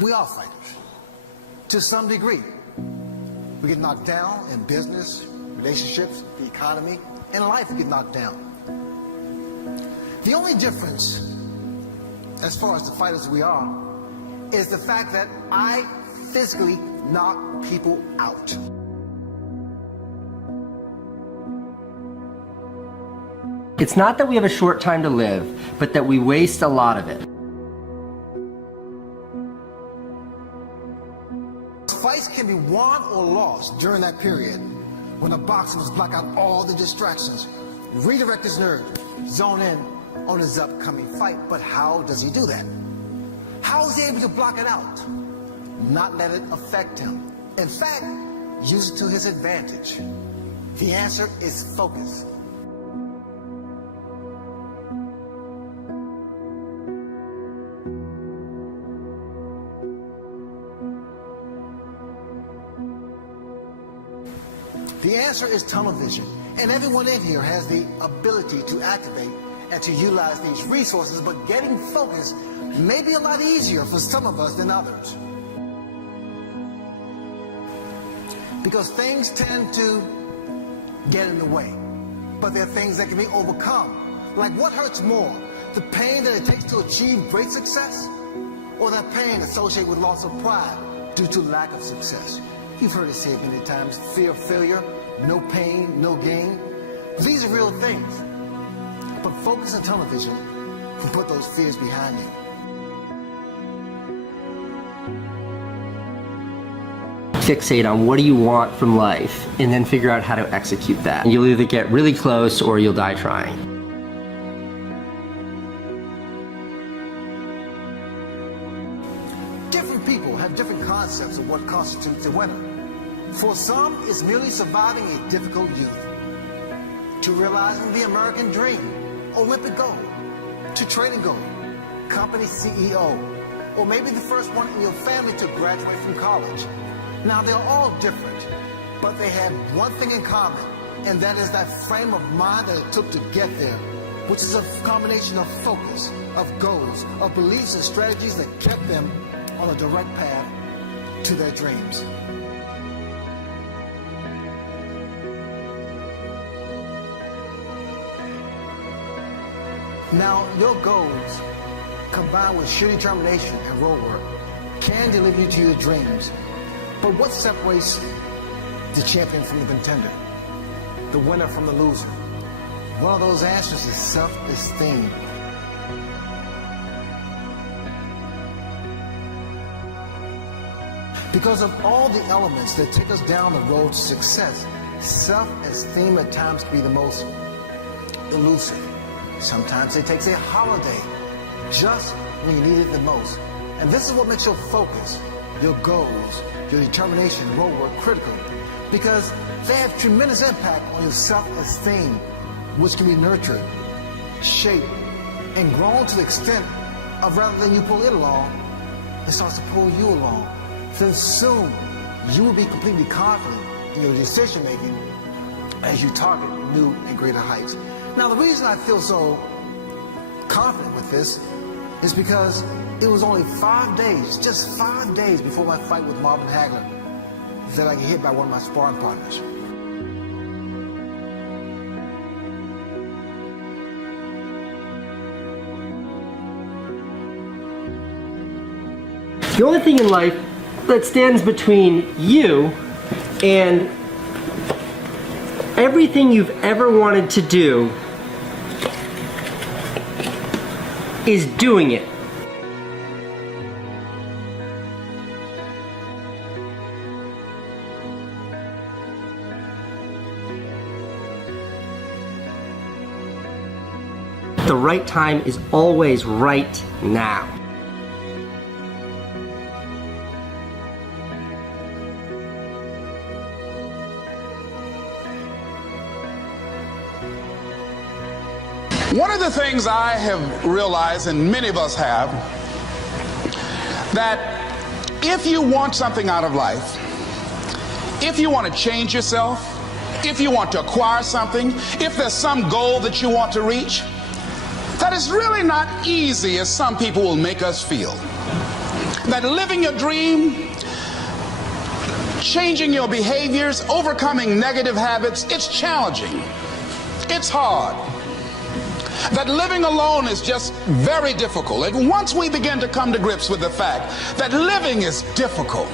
We are fighters, to some degree. We get knocked down in business, relationships, the economy, and life we get knocked down. The only difference, as far as the fighters we are, is the fact that I physically knock people out. It's not that we have a short time to live, but that we waste a lot of it. Fights can be won or lost during that period when a boxer must block out all the distractions, redirect his nerve, zone in on his upcoming fight. But how does he do that? How is he able to block it out? Not let it affect him. In fact, use it to his advantage. The answer is focus. The answer is tunnel vision, and everyone in here has the ability to activate and to utilize these resources, but getting focused may be a lot easier for some of us than others. Because things tend to get in the way, but there are things that can be overcome. Like, what hurts more, the pain that it takes to achieve great success, or that pain associated with loss of pride due to lack of success? You've heard it said many times, fear of failure, no pain, no gain. These are real things. But focus and tunnel vision can put those fears behind you. Fixate on what do you want from life, and then figure out how to execute that. You'll either get really close or you'll die trying. Different people have different concepts of what constitutes a winner. For some, it's merely surviving a difficult youth, to realizing the American dream, Olympic gold, to trading gold, company CEO, or maybe the first one in your family to graduate from college. Now, they're all different, but they have one thing in common, and that is that frame of mind that it took to get there, which is a combination of focus, of goals, of beliefs and strategies that kept them on a direct path to their dreams. Now, your goals, combined with sheer determination and road work, can deliver you to your dreams. But what separates the champion from the contender, the winner from the loser? One of those answers is self-esteem. Because of all the elements that take us down the road to success, self-esteem at times can be the most elusive. Sometimes it takes a holiday just when you need it the most. And this is what makes your focus, your goals, your determination, road work critical, because they have tremendous impact on your self-esteem, which can be nurtured, shaped, and grown to the extent of, rather than you pull it along, it starts to pull you along. Then soon, you will be completely confident in your decision making as you target new and greater heights. Now, the reason I feel so confident with this is because it was only 5 days, just 5 days before my fight with Marvin Hagler, that I got hit by one of my sparring partners. The only thing in life that stands between you and everything you've ever wanted to do is doing it. The right time is always right now. One of the things I have realized, and many of us have, that if you want something out of life, if you want to change yourself, if you want to acquire something, if there's some goal that you want to reach, that is really not easy as some people will make us feel. that living your dream, changing your behaviors, overcoming negative habits, it's challenging. It's hard. That living alone is just very difficult. And once we begin to come to grips with the fact that living is difficult,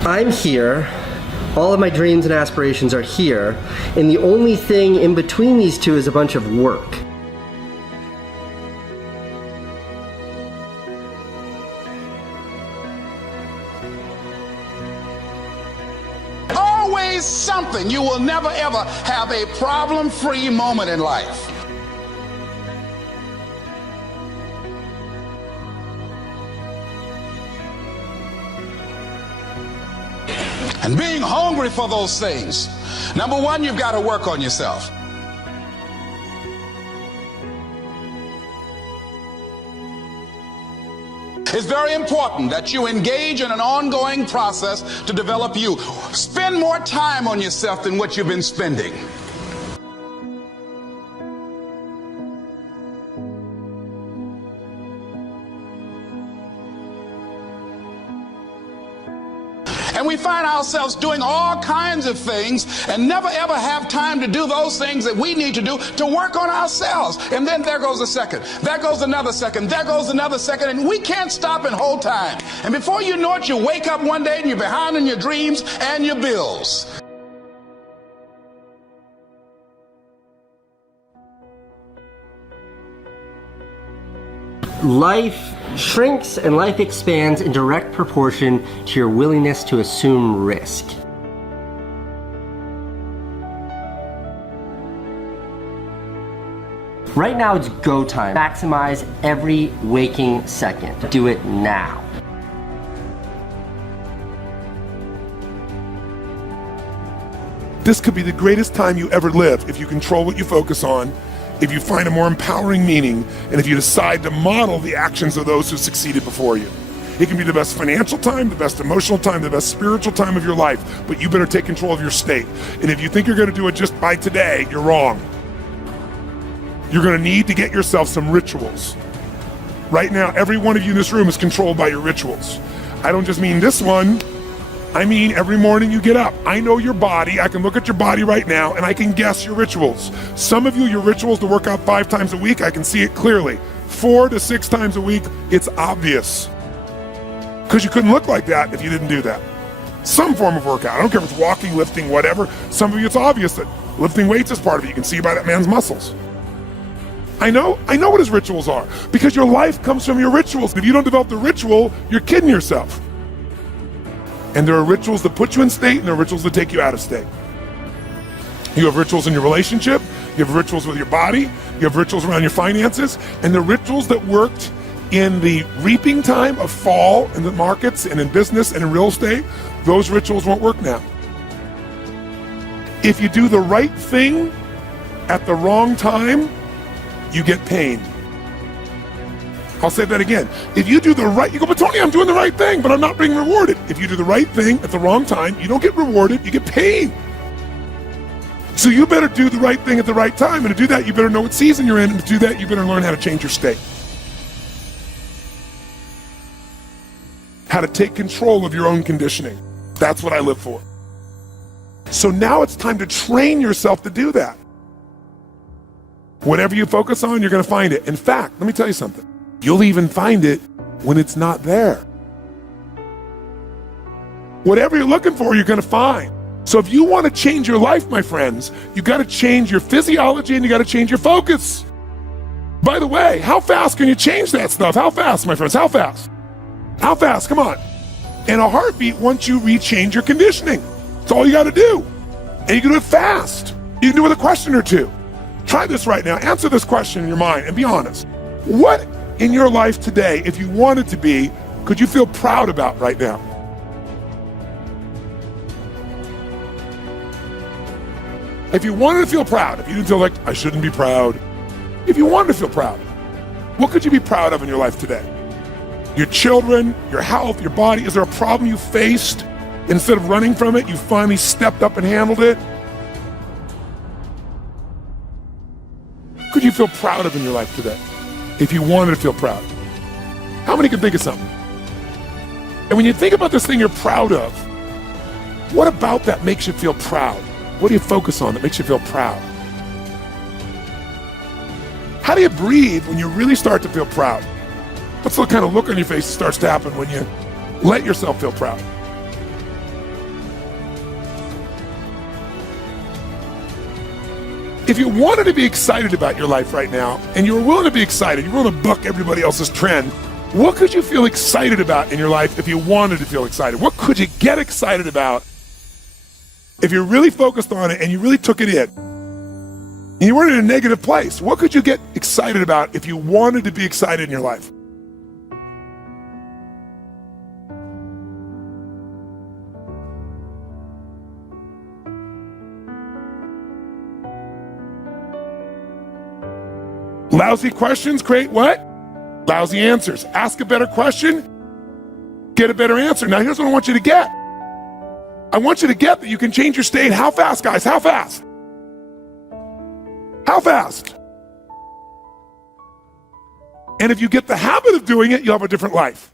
I'm here, all of my dreams and aspirations are here, and the only thing in between these two is a bunch of work. always something. You will never ever have a problem-free moment in life. And being hungry for those things, number one, you've got to work on yourself. It's very important that you engage in an ongoing process to develop you. Spend more time on yourself than what you've been spending. And we find ourselves doing all kinds of things and never ever have time to do those things that we need to do to work on ourselves. And then there goes a second, there goes another second, there goes another second, and we can't stop and hold time. And before you know it, you wake up one day and you're behind on your dreams and your bills. Life shrinks and life expands in direct proportion to your willingness to assume risk. Right now it's go time. Maximize every waking second. Do it now. This could be the greatest time you ever live if you control what you focus on, if you find a more empowering meaning, and if you decide to model the actions of those who succeeded before you. It can be the best financial time, the best emotional time, the best spiritual time of your life, but you better take control of your state. And if you think you're gonna do it just by today, you're wrong. You're gonna need to get yourself some rituals. Right now, every one of you in this room is controlled by your rituals. I don't just mean this one, I mean every morning you get up. I know your body, I can look at your body right now and I can guess your rituals. Some of you, your rituals to work out 5 times a week, I can see it clearly. 4 to 6 times a week, it's obvious. Because you couldn't look like that if you didn't do that. Some form of workout, I don't care if it's walking, lifting, whatever. Some of you, it's obvious that lifting weights is part of it. You can see by that man's muscles. I know what his rituals are, because your life comes from your rituals. If you don't develop the ritual, you're kidding yourself. And there are rituals that put you in state, and there are rituals that take you out of state. You have rituals in your relationship, you have rituals with your body, you have rituals around your finances, and the rituals that worked in the reaping time of fall in the markets and in business and in real estate, those rituals won't work now. If you do the right thing at the wrong time, you get pain. I'll say that again. If you do the right, you go, but Tony, I'm doing the right thing, but I'm not being rewarded. If you do the right thing at the wrong time, you don't get rewarded, you get pain. So you better do the right thing at the right time. And to do that, you better know what season you're in. And to do that, you better learn how to change your state. How to take control of your own conditioning. That's what I live for. So now it's time to train yourself to do that. Whatever you focus on, you're going to find it. In fact, let me tell you something. You'll even find it when it's not there. Whatever you're looking for, you're going to find. So if you want to change your life, my friends, you got to change your physiology and you got to change your focus. By the way, how fast can you change that stuff? How fast, my friends? How fast? How fast? Come on. In a heartbeat, once you rechange your conditioning. That's all you got to do. And you can do it fast. You can do it with a question or two. Try this right now. Answer this question in your mind and be honest. What in your life today, if you wanted to be, could you feel proud about right now? If you wanted to feel proud, if you didn't feel like, I shouldn't be proud, if you wanted to feel proud, what could you be proud of in your life today? Your children, your health, your body. Is there a problem you faced? Instead of running from it, you finally stepped up and handled it? feel proud of in your life today? If you wanted to feel proud. How many can think of something? And when you think about this thing you're proud of, what about that makes you feel proud? What do you focus on that makes you feel proud? How do you breathe when you really start to feel proud? What's the kind of look on your face that starts to happen when you let yourself feel proud? If you wanted to be excited about your life right now, and you were willing to be excited, you're willing to buck everybody else's trend, what could you feel excited about in your life if you wanted to feel excited? What could you get excited about if you really focused on it and you really took it in? And you weren't in a negative place. What could you get excited about if you wanted to be excited in your life? Lousy questions create what? Lousy answers. Ask a better question, get a better answer. Now here's what I want you to get. I want you to get that you can change your state. How fast, guys? How fast? How fast? And if you get the habit of doing it, you'll have a different life.